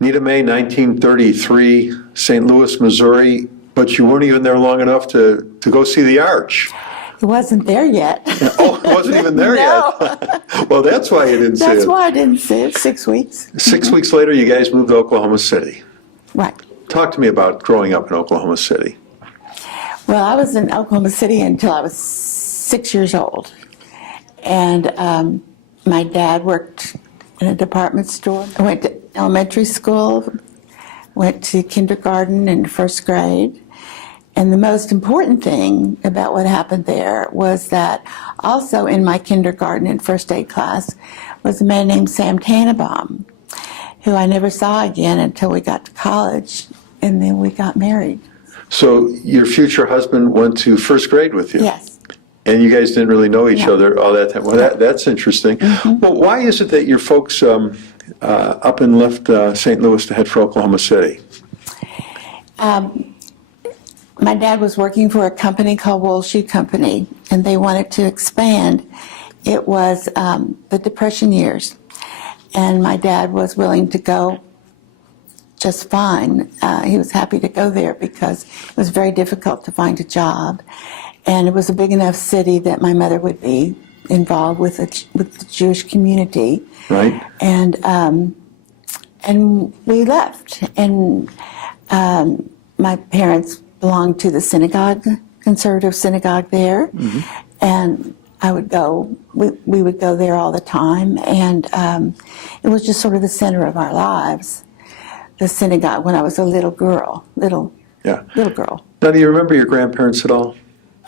Nita Mae, 1933, St. Louis, Missouri, but you weren't even there long enough to go see the arch. It wasn't there yet. Oh, it wasn't even there yet. Well, that's why you didn't see it. That's why I didn't see it. 6 weeks. 6 weeks later, you guys moved to Oklahoma City. Right. Talk to me about growing up in Oklahoma City. Well, I was in Oklahoma City until I was 6 years old. And my dad worked in a department store. I went to elementary school, went to kindergarten and first grade. And the most important thing about what happened there was that also in my kindergarten and first aid class was a man named Sam Tannebaum, who I never saw again until we got to college, and then we got married. So your future husband went to first grade with you? Yes. And you guys didn't really know each No. other all that time. Well, that's interesting. Mm-hmm. Well, why is it that your folks up and left St. Louis to head for Oklahoma City? My dad was working for a company called Wool Shoe Company, and they wanted to expand. It was the Depression years, and my dad was willing to go just fine. He was happy to go there because it was very difficult to find a job, and it was a big enough city that my mother would be involved with the Jewish community. Right. And we left, and my parents belonged to the synagogue, conservative synagogue there, and I would go. We would go there all the time, and it was just sort of the center of our lives. The synagogue when I was a little girl, little girl. Now, do you remember your grandparents at all?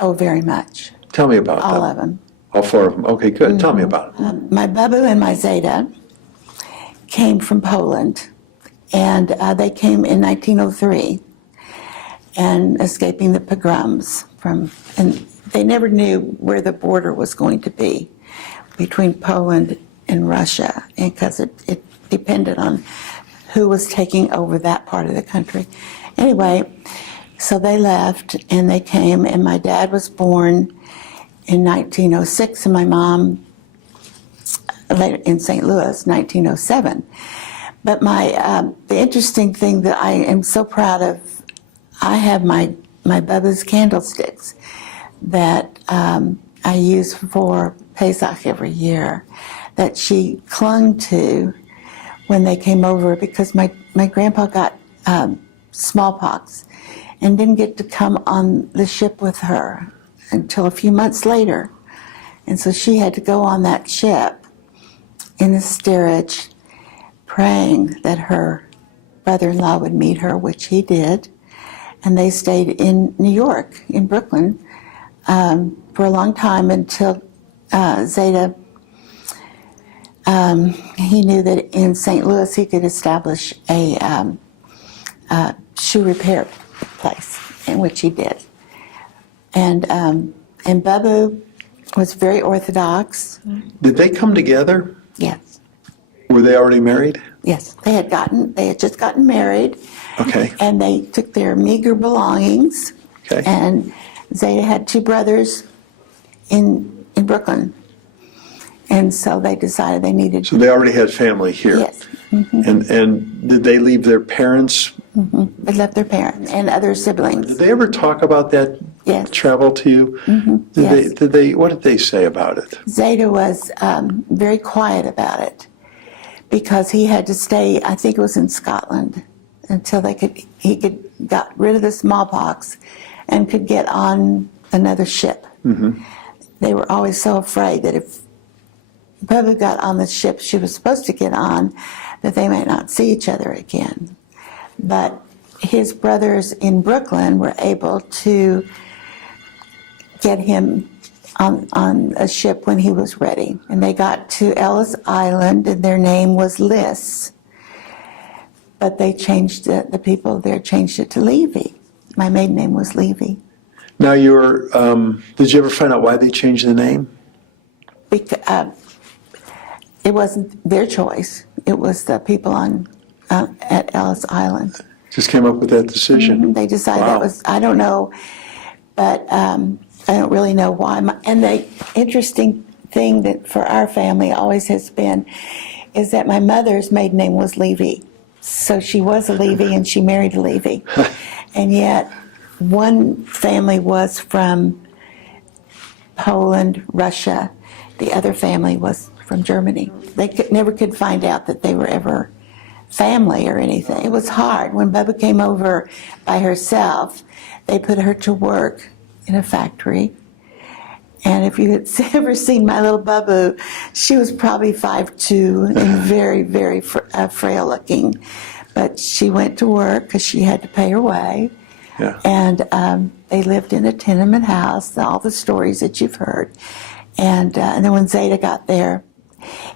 Oh, very much. Tell me about them. All of them. All four of them. Okay, good. Tell me about them. My Babu and my Zeta came from Poland, and they came in 1903. And escaping the pogroms and they never knew where the border was going to be between Poland and Russia, because it depended on who was taking over that part of the country. Anyway, so they left and they came, and my dad was born in 1906, and my mom later in St. Louis, 1907. But the interesting thing that I am so proud of, I have my Bubba's candlesticks that I use for Pesach every year, that she clung to when they came over, because my grandpa got smallpox and didn't get to come on the ship with her until a few months later. And so she had to go on that ship in the steerage, praying that her brother-in-law would meet her, which he did. And they stayed in New York, in Brooklyn, for a long time until Zeta, he knew that in St. Louis he could establish a shoe repair place, in which he did. And Babu was very Orthodox. Did they come together? Yes. Were they already married? Yes, they had just gotten married. Okay. And they took their meager belongings. Okay. And Zeta had two brothers in Brooklyn. And so they decided they needed So they already had family here. Yes. And did they leave their parents? They left their parents and other siblings. Did they ever talk about that Yes. travel to you? Yes. Did they? What did they say about it? Zeta was very quiet about it because he had to stay, I think it was in Scotland, until he got rid of the smallpox and could get on another ship. They were always so afraid that if Bubba got on the ship she was supposed to get on, that they might not see each other again. But his brothers in Brooklyn were able to get him on a ship when he was ready. And they got to Ellis Island, and their name was Liss. But they changed it, the people there changed it to Levy. My maiden name was Levy. Now, did you ever find out why they changed the name? Because, it wasn't their choice. It was the people at Ellis Island. Just came up with that decision. They decided Wow. that was, I don't know, but I don't really know why. And the interesting thing that for our family always has been is that my mother's maiden name was Levy, So she was a Levy and she married a Levy. And yet one family was from Poland, Russia. The other family was from Germany. They never could find out that they were ever family or anything. It was hard. When Bubba came over by herself, they put her to work in a factory. And if you had ever seen my little Bubba, she was probably 5'2" and very, very frail looking. But she went to work because she had to pay her way. Yeah. And they lived in a tenement house, all the stories that you've heard. And then when Zeta got there,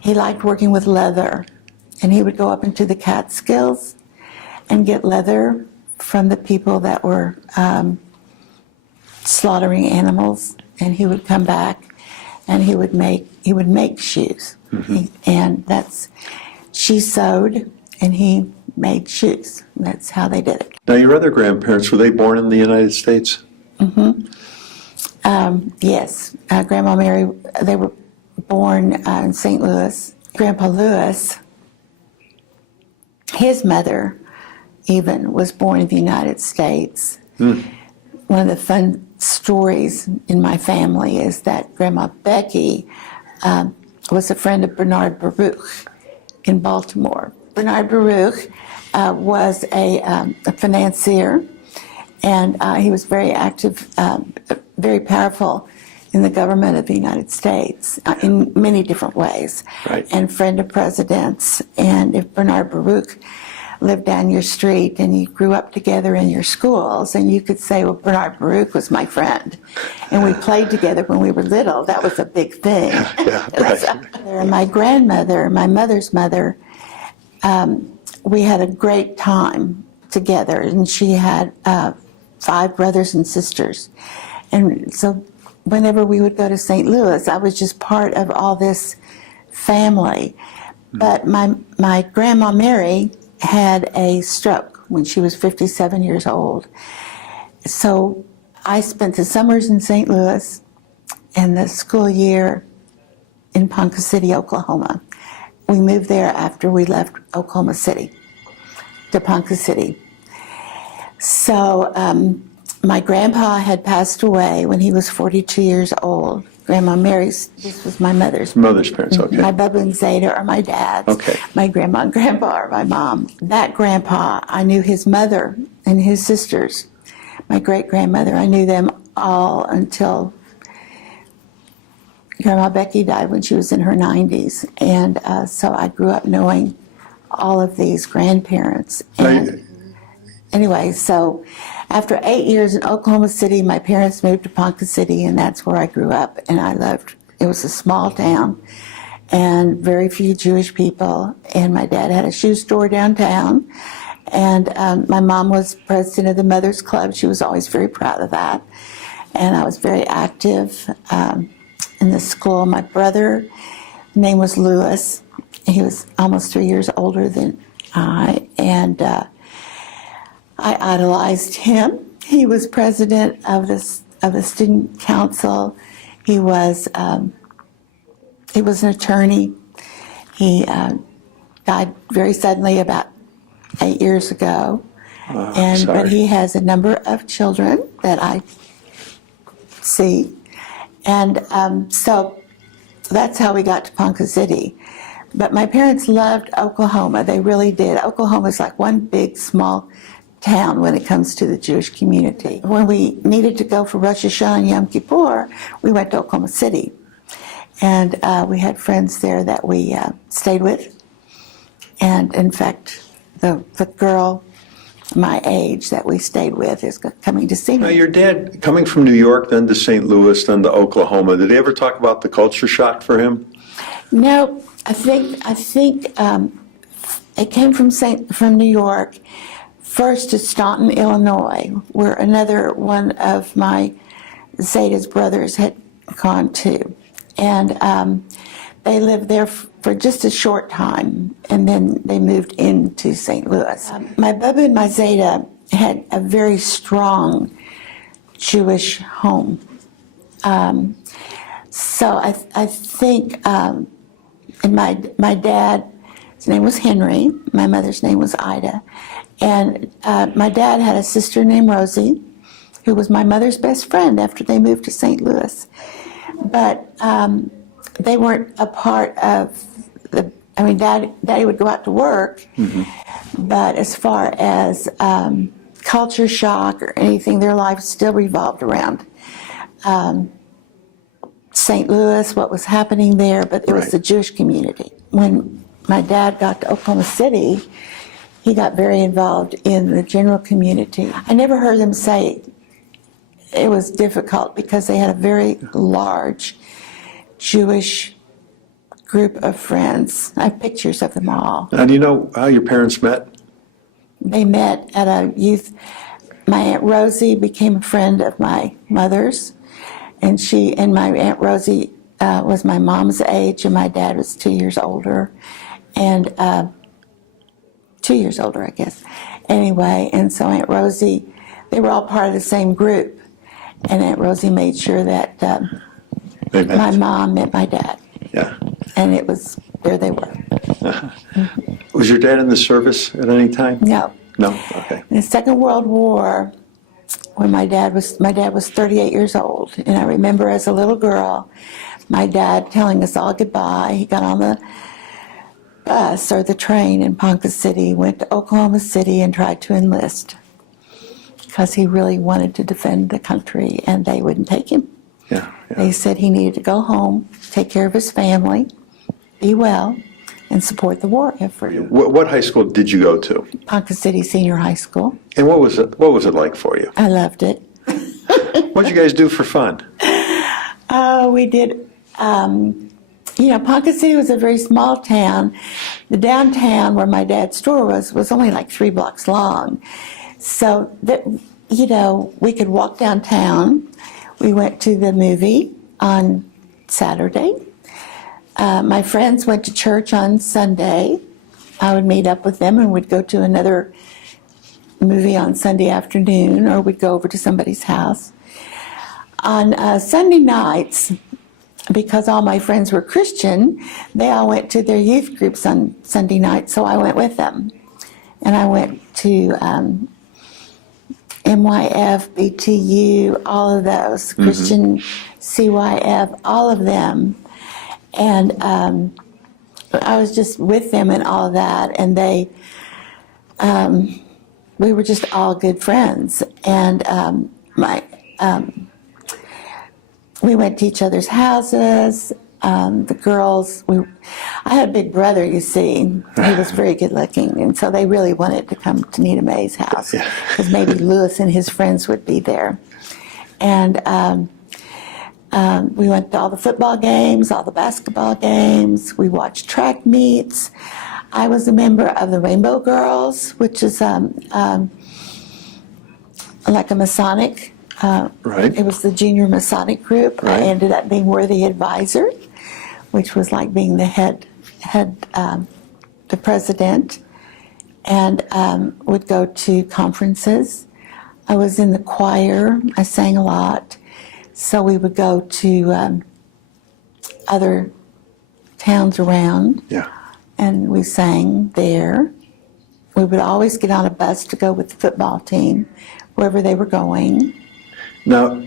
he liked working with leather. And he would go up into the Catskills and get leather from the people that were slaughtering animals. And he would come back and he would make shoes. And she sewed and he made shoes. That's how they did it. Now, your other grandparents, were they born in the United States? Yes. Grandma Mary, they were born in St. Louis. Grandpa Lewis, his mother even was born in the United States. One of the fun stories in my family is that Grandma Becky was a friend of Bernard Baruch in Baltimore. Bernard Baruch was a financier, and he was very active, very powerful in the government of the United States in many different ways, right. And friend of presidents. And if Bernard Baruch lived down your street and you grew up together in your schools, and you could say, well, Bernard Baruch was my friend, and we played together when we were little. That was a big thing. Yeah, right. My grandmother, my mother's mother, we had a great time together, and she had 5 brothers and sisters. And so whenever we would go to St. Louis, I was just part of all this family. But my grandma Mary had a stroke when she was 57 years old. So I spent the summers in St. Louis and the school year in Ponca City, Oklahoma. We moved there after we left Oklahoma City to Ponca City. So my grandpa had passed away when he was 42 years old. Grandma Mary's, this was my mother's. Mother's parents, okay. My Bubba and Zeta are my dad's. Okay. My grandma and grandpa are my mom. That grandpa, I knew his mother and his sisters. My great-grandmother, I knew them all until Grandma Becky died when she was in her 90s. And so I grew up knowing all of these grandparents. And anyway, so after 8 years in Oklahoma City, my parents moved to Ponca City, and that's where I grew up. And I loved, it was a small town and very few Jewish people. And my dad had a shoe store downtown. And my mom was president of the Mothers Club. She was always very proud of that. And I was very active in the school. My brother, his name was Louis. He was almost 3 years older than I. And I idolized him. He was president of the student council. He was an attorney. He died very suddenly about 8 years ago. But he has a number of children that I see. And so that's how we got to Ponca City. But my parents loved Oklahoma. They really did. Oklahoma is like one big, small town when it comes to the Jewish community. When we needed to go for Rosh Hashanah and Yom Kippur, we went to Oklahoma City. And we had friends there that we stayed with. And in fact, the girl my age that we stayed with is coming to see me. Now, your dad, coming from New York, then to St. Louis, then to Oklahoma, did he ever talk about the culture shock for him? No, I think it came from New York, first to Staunton, Illinois, where another one of my Zeta's brothers had gone to. And they lived there for just a short time, and then they moved into St. Louis. My Bubba and my Zeta had a very strong Jewish home. So I think, and my dad His name was Henry. My mother's name was Ida. And my dad had a sister named Rosie, who was my mother's best friend after they moved to St. Louis. But they weren't a part of the, I mean, Daddy would go out to work, but as far as culture shock or anything, their lives still revolved around St. Louis, what was happening there, but it was the Jewish community. When my dad got to Oklahoma City, he got very involved in the general community. I never heard them say it was difficult because they had a very large Jewish group of friends. I have pictures of them all. And you know how your parents met? They met at a youth. My Aunt Rosie became a friend of my mother's, and my Aunt Rosie was my mom's age, and my dad was 2 years older, and 2 years older, I guess. Anyway, and so Aunt Rosie, they were all part of the same group, and Aunt Rosie made sure that my mom met my dad. Yeah. And it was, there they were. Was your dad in the service at any time? No. No? Okay. In the Second World War, when my dad was 38 years old, and I remember as a little girl, my dad telling us all goodbye. He got on the bus or the train in Ponca City, went to Oklahoma City and tried to enlist because he really wanted to defend the country, and they wouldn't take him. Yeah. They said he needed to go home, take care of his family, be well, and support the war effort. What high school did you go to? Ponca City Senior High School. And what was it like for you? I loved it. What'd you guys do for fun? We did, Ponca City was a very small town. The downtown where my dad's store was only like 3 blocks long. So, we could walk downtown. We went to the movie on Saturday. My friends went to church on Sunday. I would meet up with them and we'd go to another movie on Sunday afternoon, or we'd go over to somebody's house. On Sunday nights, because all my friends were Christian, they all went to their youth groups on Sunday night, so I went with them. And I went to MYF, BTU, all of those, Christian CYF, all of them. And I was just with them and all of that, and we were just all good friends. And we went to each other's houses. The girls, I had a big brother, you see. He was very good looking, and so they really wanted to come to Nita Mae's house because maybe Lewis and his friends would be there. And we went to all the football games, all the basketball games. We watched track meets. I was a member of the Rainbow Girls, which is like a Masonic. Right. It was the junior Masonic group. Right. I ended up being worthy advisor, which was like being the the president, and would go to conferences. I was in the choir. I sang a lot. So we would go to other towns around, and we sang there. We would always get on a bus to go with the football team, wherever they were going. Now,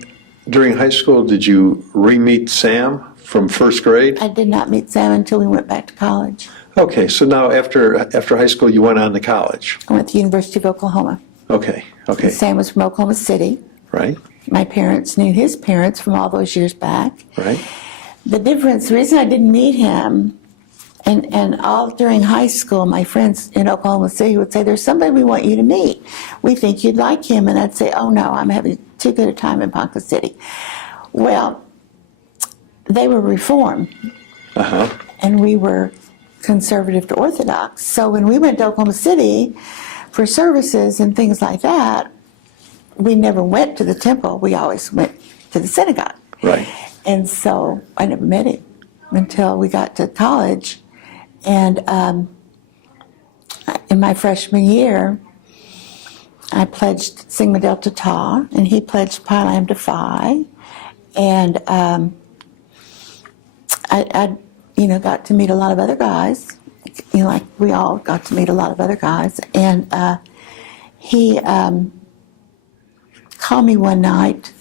during high school, did you re-meet Sam from first grade? I did not meet Sam until we went back to college. Okay, so now after high school, you went on to college. I went to the University of Oklahoma. Okay. And Sam was from Oklahoma City. Right. My parents knew his parents from all those years back. Right. The reason I didn't meet him, and all during high school, my friends in Oklahoma City would say, there's somebody we want you to meet. We think you'd like him. And I'd say, oh no, I'm having too good a time in Ponca City. Well, they were Reformed. And we were conservative to Orthodox. So when we went to Oklahoma City for services and things like that, we never went to the temple. We always went to the synagogue. Right. And so I never met him until we got to college. And in my freshman year, I pledged Sigma Delta Tau, and he pledged Pi Lambda Phi. And I got to meet a lot of other guys, like we all got to meet a lot of other guys. And he called me one night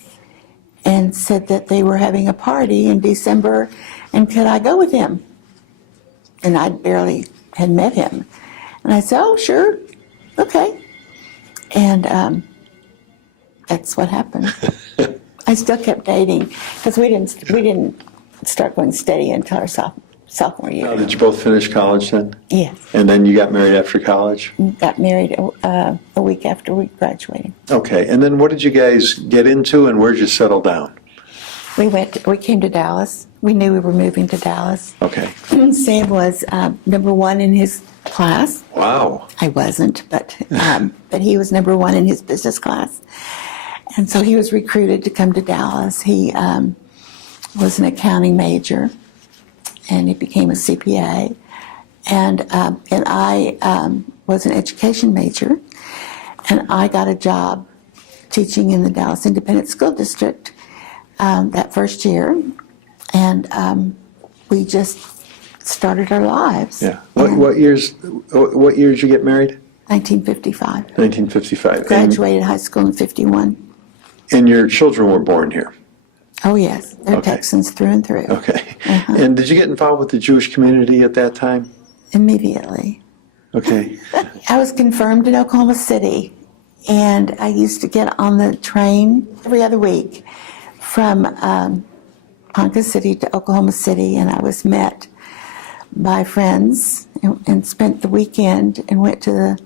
and said that they were having a party in December, and could I go with him? And I barely had met him. And I said, oh, sure, okay. And that's what happened. I still kept dating, because we didn't start going steady until our sophomore year. Did you both finish college then? Yes. And then you got married after college? Got married a week after we graduated. Okay, and then what did you guys get into, and where'd you settle down? We came to Dallas. We knew we were moving to Dallas. Okay. Sam was number one in his class. Wow. I wasn't, but he was number one in his business class. And so he was recruited to come to Dallas. He was an accounting major, and he became a CPA. And I was an education major, and I got a job teaching in the Dallas Independent School District that first year. And we just started our lives. Yeah. What years did you get married? 1955. 1955. Graduated high school in 51. And your children were born here? Oh, yes. They're Okay. Texans through and through. Okay. And did you get involved with the Jewish community at that time? Immediately. Okay. I was confirmed in Oklahoma City, and I used to get on the train every other week from Ponca City to Oklahoma City, and I was met by friends and spent the weekend and went to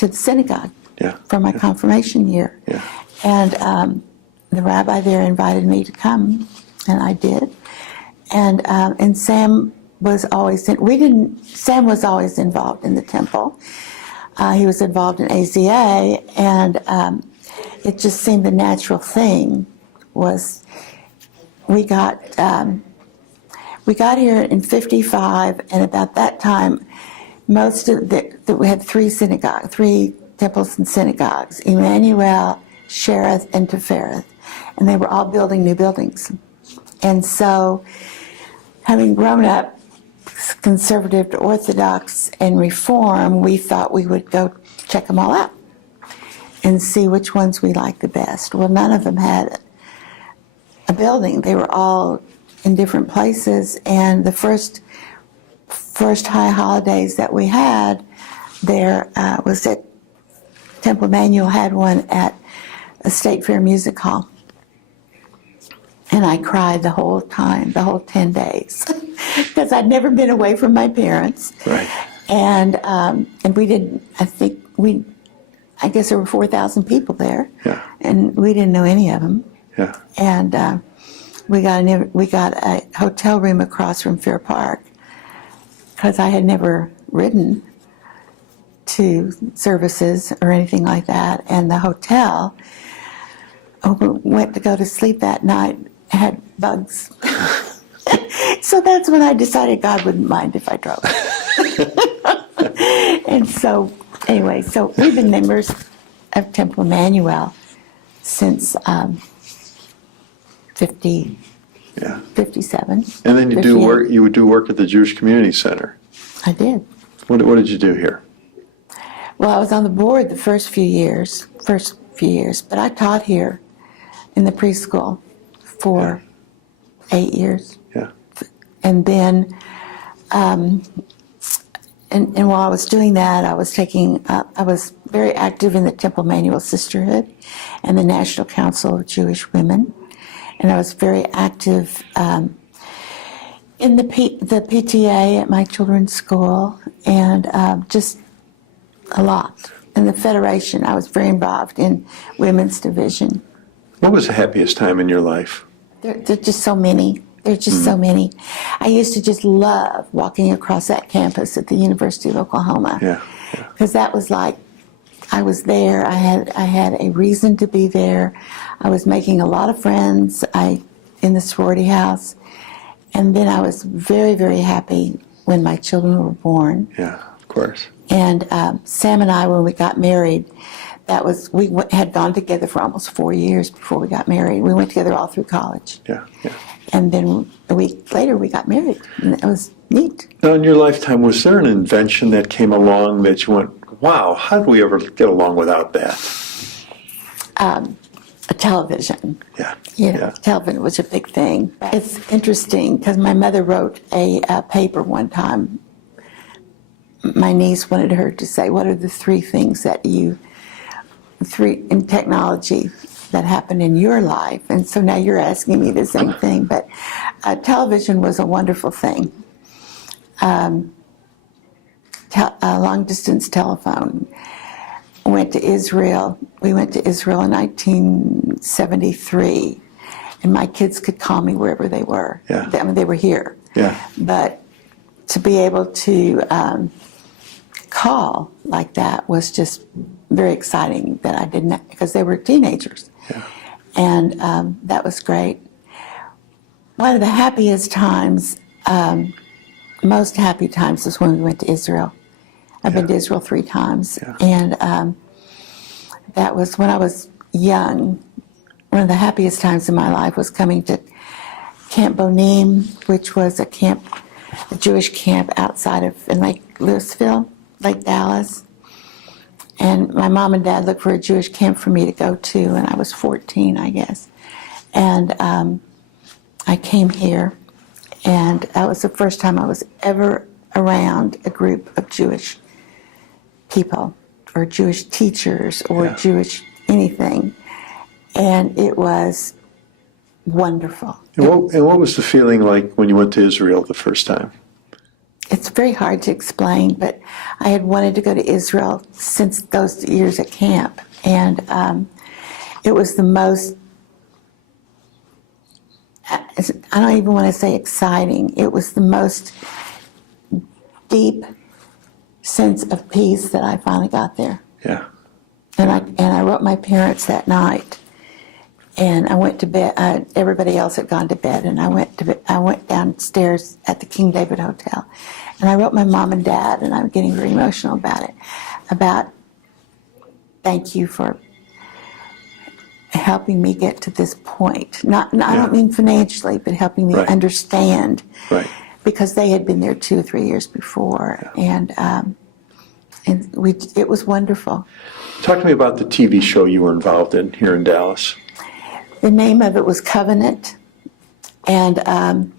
the synagogue Yeah. for my confirmation year. Yeah. And the rabbi there invited me to come, and I did. And Sam was always Sam was always involved in the temple. He was involved in AZA, and it just seemed the natural thing was we got here in 55, and about that time, most of we had three temples and synagogues: Emanu-El, Cherith, and Tefereth, and they were all building new buildings. And so, having grown up conservative to Orthodox and Reform, we thought we would go check them all out and see which ones we liked the best. Well, none of them had a building. They were all in different places, and the first high holidays that we had there was at Temple Emanu-El had one at a State Fair Music Hall. And I cried the whole time, the whole 10 days, because I'd never been away from my parents. Right. And we didn't, I guess there were 4,000 people there. Yeah. And we didn't know any of them. Yeah. And we got a hotel room across from Fair Park, because I had never ridden to services or anything like that. And the hotel, went to go to sleep that night, had bugs. So that's when I decided God wouldn't mind if I drove. And so, anyway, so we've been members of Temple Emanu-El since 57. And then you 58. would do work at the Jewish Community Center. I did. What did you do here? Well, I was on the board the first few years, but I taught here in the preschool for 8 years. Yeah. And then, and while I was doing that, I was very active in the Temple Emanu-El Sisterhood and the National Council of Jewish Women. And I was very active in the PTA at my children's school, and just a lot. In the Federation, I was very involved in women's division. What was the happiest time in your life? There are just so many. There's just so many. I used to just love walking across that campus at the University of Oklahoma. Yeah. Because that was like, I was there. I had a reason to be there. I was making a lot of friends in the sorority house. And then I was very, very happy when my children were born. Yeah, of course. And Sam and I, when we got married, we had gone together for almost 4 years before we got married. We went together all through college. Yeah, yeah. And then a week later, we got married. And it was neat. Now, in your lifetime, was there an invention that came along that you went, wow, how did we ever get along without that? A television. Yeah. You know, Yeah. television was a big thing. It's interesting because my mother wrote a paper one time. My niece wanted her to say, what are the three things that three in technology that happened in your life? And so now you're asking me the same thing, but television was a wonderful thing. Long distance telephone. Went to Israel. We went to Israel in 1973, and my kids could call me wherever they were. Yeah. I mean, they were here. Yeah. But to be able to call like that was just very exciting that I didn't, because they were teenagers. Yeah. And that was great. One of the happiest times, most happy times, is when we went to Israel. I've been to Israel 3 times, and that was when I was young. One of the happiest times in my life was coming to Camp Bonim, which was a Jewish camp outside of in Lake Louisville, Lake Dallas. And my mom and dad looked for a Jewish camp for me to go to, and I was 14, I guess. And I came here, and that was the first time I was ever around a group of Jewish people or Jewish teachers or Jewish anything. And it was wonderful. And what was the feeling like when you went to Israel the first time? It's very hard to explain, but I had wanted to go to Israel since those years at camp. And it was the most, I don't even want to say exciting, it was the most deep sense of peace that I finally got there. Yeah. And I wrote my parents that night, and I went to bed. Everybody else had gone to bed, and I went downstairs at the King David Hotel, and I wrote my mom and dad, and I'm getting very emotional about it. About thank you for helping me get to this point. I don't mean financially, but helping me understand. Right. Because they had been there 2 or 3 years before, and it was wonderful. Talk to me about the TV show you were involved in here in Dallas. The name of it was Covenant, and Ziona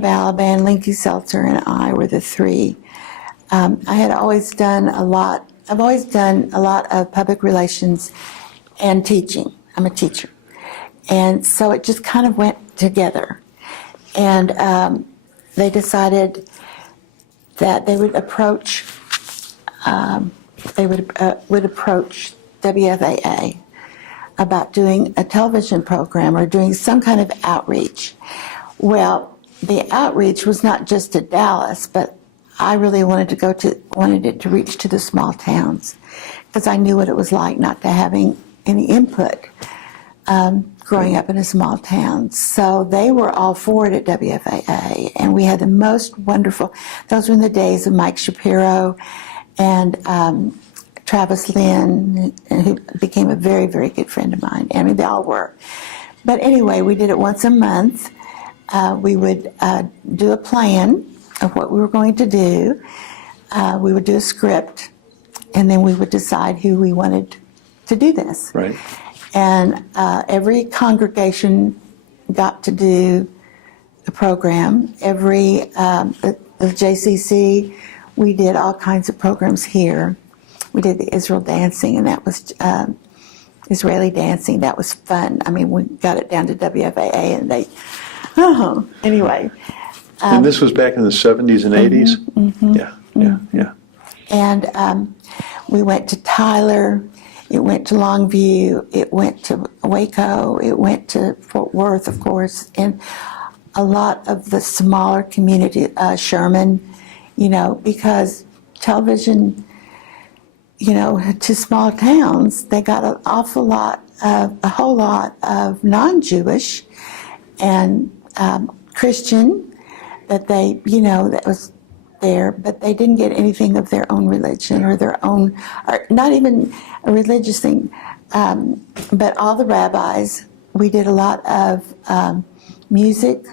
Balaban, Linky Seltzer, and I were the 3. I had always done a lot. I've always done a lot of public relations and teaching. I'm a teacher, and so it just kind of went together. And they decided that they would approach WFAA about doing a television program or doing some kind of outreach. Well, the outreach was not just to Dallas, but I really wanted it to reach to the small towns, because I knew what it was like not to having any input. Growing up in a small town. So they were all for it at WFAA, and we had the most wonderful, those were in the days of Mike Shapiro and Travis Lynn, who became a very, very good friend of mine. I mean, they all were. But anyway, we did it once a month. We would do a plan of what we were going to do. We would do a script, and then we would decide who we wanted to do this. Right. And every congregation got to do a program. The JCC, we did all kinds of programs here. We did the Israel dancing, and that was Israeli dancing. That was fun. I mean, we got it down to WFAA, and anyway. And this was back in the 70s and 80s? Mm-hmm. Yeah. And we went to Tyler. It went to Longview, it went to Waco, it went to Fort Worth, of course, and a lot of the smaller community, Sherman, because television, to small towns, they got a whole lot of non-Jewish and Christian that that was there, but they didn't get anything of their own religion or not even a religious thing. But all the rabbis, we did a lot of music.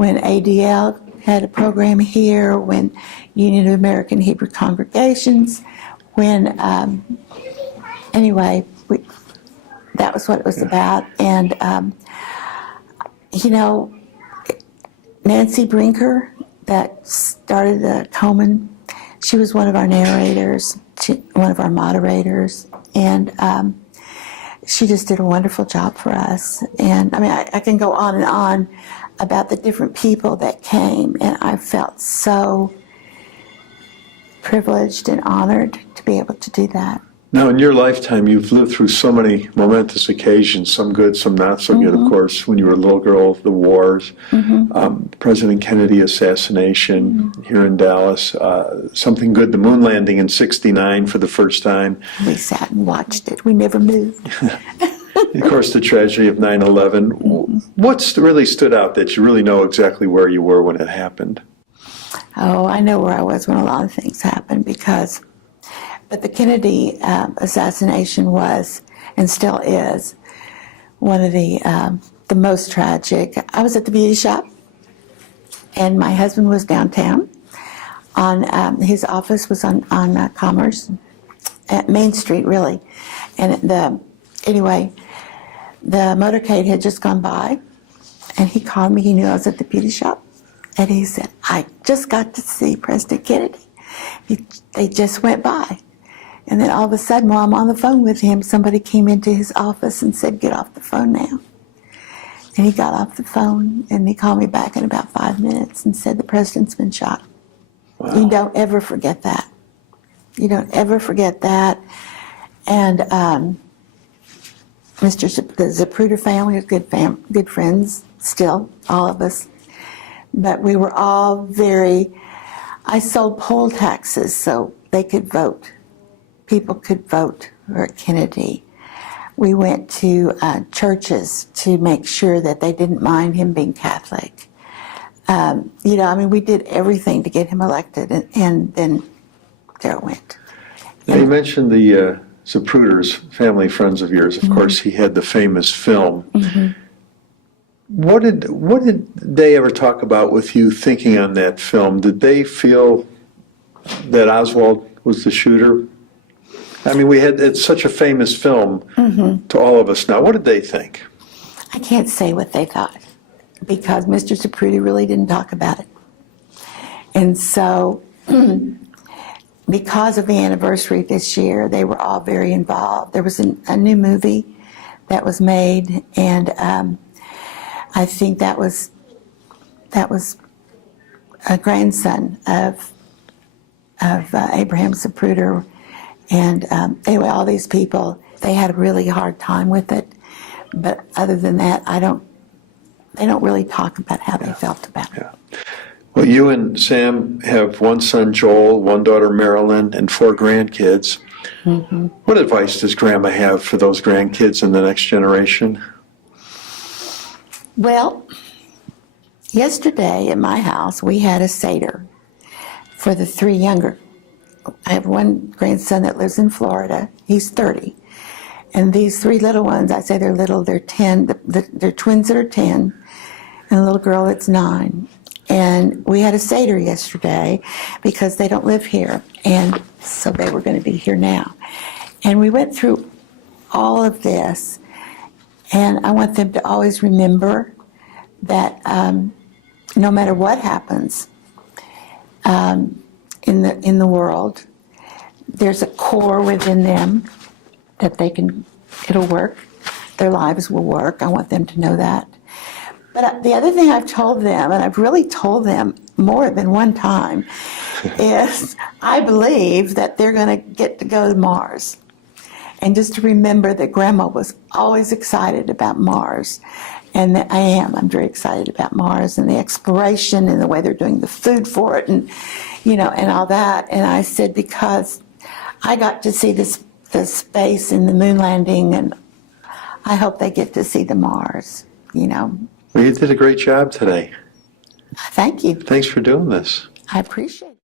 when ADL had a program here, when Union of American Hebrew Congregations, when, anyway, that was what it was about. And, Nancy Brinker, that started Coleman, she was one of our narrators, one of our moderators, and she just did a wonderful job for us. And I mean, I can go on and on about the different people that came, and I felt so privileged and honored to be able to do that. Now, in your lifetime, you've lived through so many momentous occasions, some good, some not so good, of course. When you were a little girl, the wars, President Kennedy assassination here in Dallas, something good, the moon landing in '69 for the first time. We sat and watched it. We never moved. Of course, the tragedy of 9/11. What's really stood out that you really know exactly where you were when it happened? Oh, I know where I was when a lot of things happened but the Kennedy assassination was, and still is, one of the most tragic. I was at the beauty shop, and my husband was downtown. His office was on Commerce, at Main Street, really. And anyway, the motorcade had just gone by, and he called me. He knew I was at the beauty shop, and he said, "I just got to see President Kennedy. They just went by." And then all of a sudden, while I'm on the phone with him, somebody came into his office and said, "Get off the phone now." And he got off the phone, and he called me back in about 5 minutes and said, "The president's been shot." Wow. You don't ever forget that. You don't ever forget that. And the Zapruder family is good friends still, all of us. But we were all I sold poll taxes so they could vote. People could vote for Kennedy. We went to churches to make sure that they didn't mind him being Catholic. We did everything to get him elected, and then there it went. Now, you mentioned the Zapruders, family friends of yours. Of course, he had the famous film. What did they ever talk about with you thinking on that film? Did they feel that Oswald was the shooter? I mean, it's such a famous film to all of us now. What did they think? I can't say what they thought, because Mr. Zapruder really didn't talk about it. And so, because of the anniversary this year, they were all very involved. There was a new movie that was made, and I think that was a grandson of Abraham Zapruder. And anyway, all these people, they had a really hard time with it. But other than that, they don't really talk about how they felt about it. Yeah. Well, you and Sam have one son, Joel, one daughter, Marilyn, and 4 grandkids. What advice does Grandma have for those grandkids in the next generation? Well, yesterday at my house, we had a Seder for the 3 younger. I have one grandson that lives in Florida. He's 30. And these 3 little ones, I say they're little, they're 10. They're twins that are 10, and a little girl that's 9. And we had a Seder yesterday because they don't live here. And so they were going to be here now. And we went through all of this. And I want them to always remember that no matter what happens in the world, there's a core within them that it'll work. Their lives will work. I want them to know that. But the other thing I've told them, and I've really told them more than one time, is I believe that they're going to get to go to Mars. And just to remember that Grandma was always excited about Mars. And that I'm very excited about Mars and the exploration and the way they're doing the food for it and all that. And I said, because I got to see the space and the moon landing, and I hope they get to see the Mars, Well, you did a great job today. Thank you. Thanks for doing this. I appreciate it.